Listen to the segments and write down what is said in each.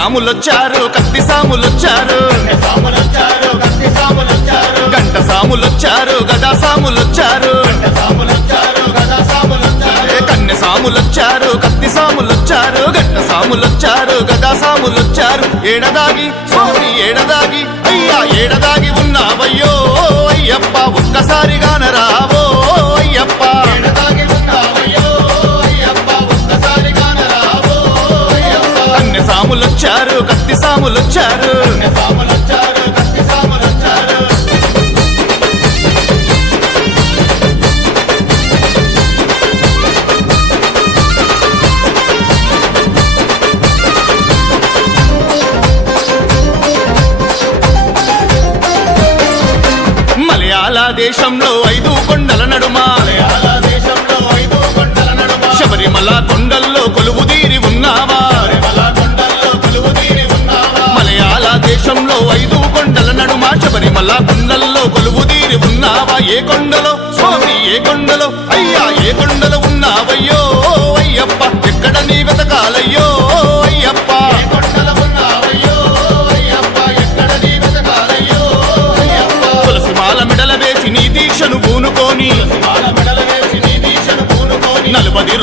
సాములొచ్చారు కత్తి సాములొచ్చారు. గంట సాములొచ్చారు గదా సాములొచ్చారు. గదా కన్నె సాములొచ్చారు కత్తి సాములొచ్చారు గంట సాములొచ్చారు గదా సాములొచ్చారు. ఏడదాగి స్వామి ఏడదాగి అయ్యా ఏడదాగి సాములొచ్చారు కత్తి సాములొచ్చారు సాములొచ్చారు కత్తి సాములొచ్చారు మలయాళ దేశంలో ఐదు కొండల నడుమ మలయాళ దేశంలో ఐదు కొండల నడుమ. శబరిమల కొండల్లో కొలువు శబరిమల కొండల్లో కొలువు తీరి ఉన్నావా? ఏ కొండలో? స్వామి ఏ కొండలో? అయ్యా ఏ కొండలో ఉన్నావయ్యో? అయ్యప్ప ఎక్కడ నీ వెతకాలయ్యో? అయ్యప్ప కొండల ఉన్నావయ్యో? అయ్యప్ప ఎక్కడ నీ వెతకాలయ్యో? అయ్యప్ప. తులసి మాల మెడల వేసి నీ దీక్షను పూనుకొని. మాల మెడల వేసి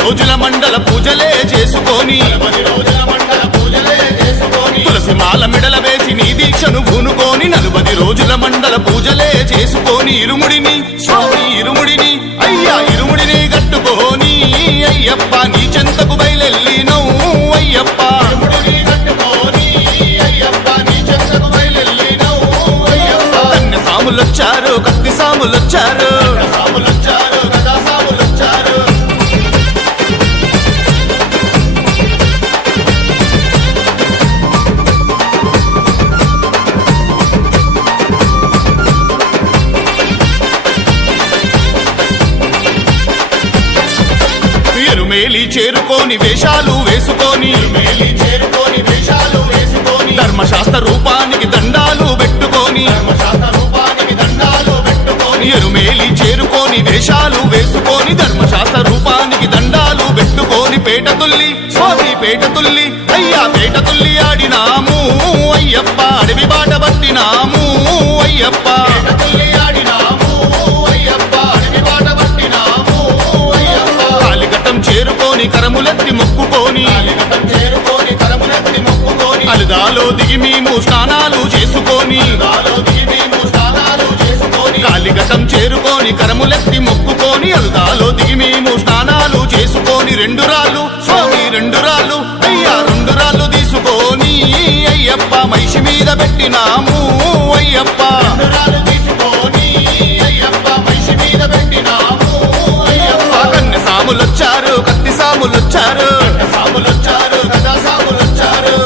రోజుల మండల పూజలే చేసుకొని. పది రోజుల మండల పూజలే చేసుకొని. తులసి మాల మెడల వేసి నీ దీక్షను పూనుకొని. నలుబది రోజుల మండల పూజలే చేసుకొని ఇరుముడిని. స్వామి ఇరుముడిని అయ్యా ఇరుముడిని కట్టుకోని అయ్యప్ప నీ చెంతకు బయలెల్లినో అయ్యప్ప. అయ్యప్ప నీ చెంతకు బయలెల్లినవు అయ్యప్ప. సాములొచ్చారు కత్తి సాములొచ్చారు. మేలి చేరుకొని వేషాలు వేసుకొని. మేలి చేరుకొని వేషాలు వేసుకొని ధర్మశాస్త్ర రూపానికి దండాలు పెట్టుకొని. ధర్మశాస్త్ర రూపానికి దండాలు పెట్టుకొని ఎరుమేలి చేరుకొని వేషాలు వేసుకొని. ధర్మశాస్త్ర రూపానికి దండాలు పెట్టుకొని. పేట తుల్లి స్వామి పేట తుల్లి అయ్యా పేట తుల్లి ఆడినాము. అయ్యప్ప అడవి బాట పట్టినాము. అయ్యప్ప. కరములెత్తి మొక్కుకొని. కాలిఘట్టం దిగి మేము స్నానాలు చేసుకొని. కాలిగటం స్నానాలు చేసుకొని చేరుకొని కరములెత్తి మొక్కుకొని. అలుదాలో దిగి మేము స్నానాలు చేసుకొని. రెండు రాళ్ళు స్వామి రెండు రాళ్ళు అయ్యా రెండు రాళ్ళు తీసుకొని. అయ్యప్ప మైషి మీద పెట్టినాము అయ్యప్ప. సాములొచ్చారు కత్తి సాములొచ్చారు. సాములొచ్చారు గదా సాములొచ్చారు.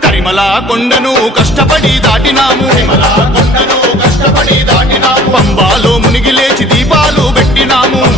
కరిమలా కొండను కష్టపడి దాటినాము. కరిమలా కొండను కష్టపడి దాటినాము. పంబాలో మునిగి లేచి దీపాలు పెట్టినాము.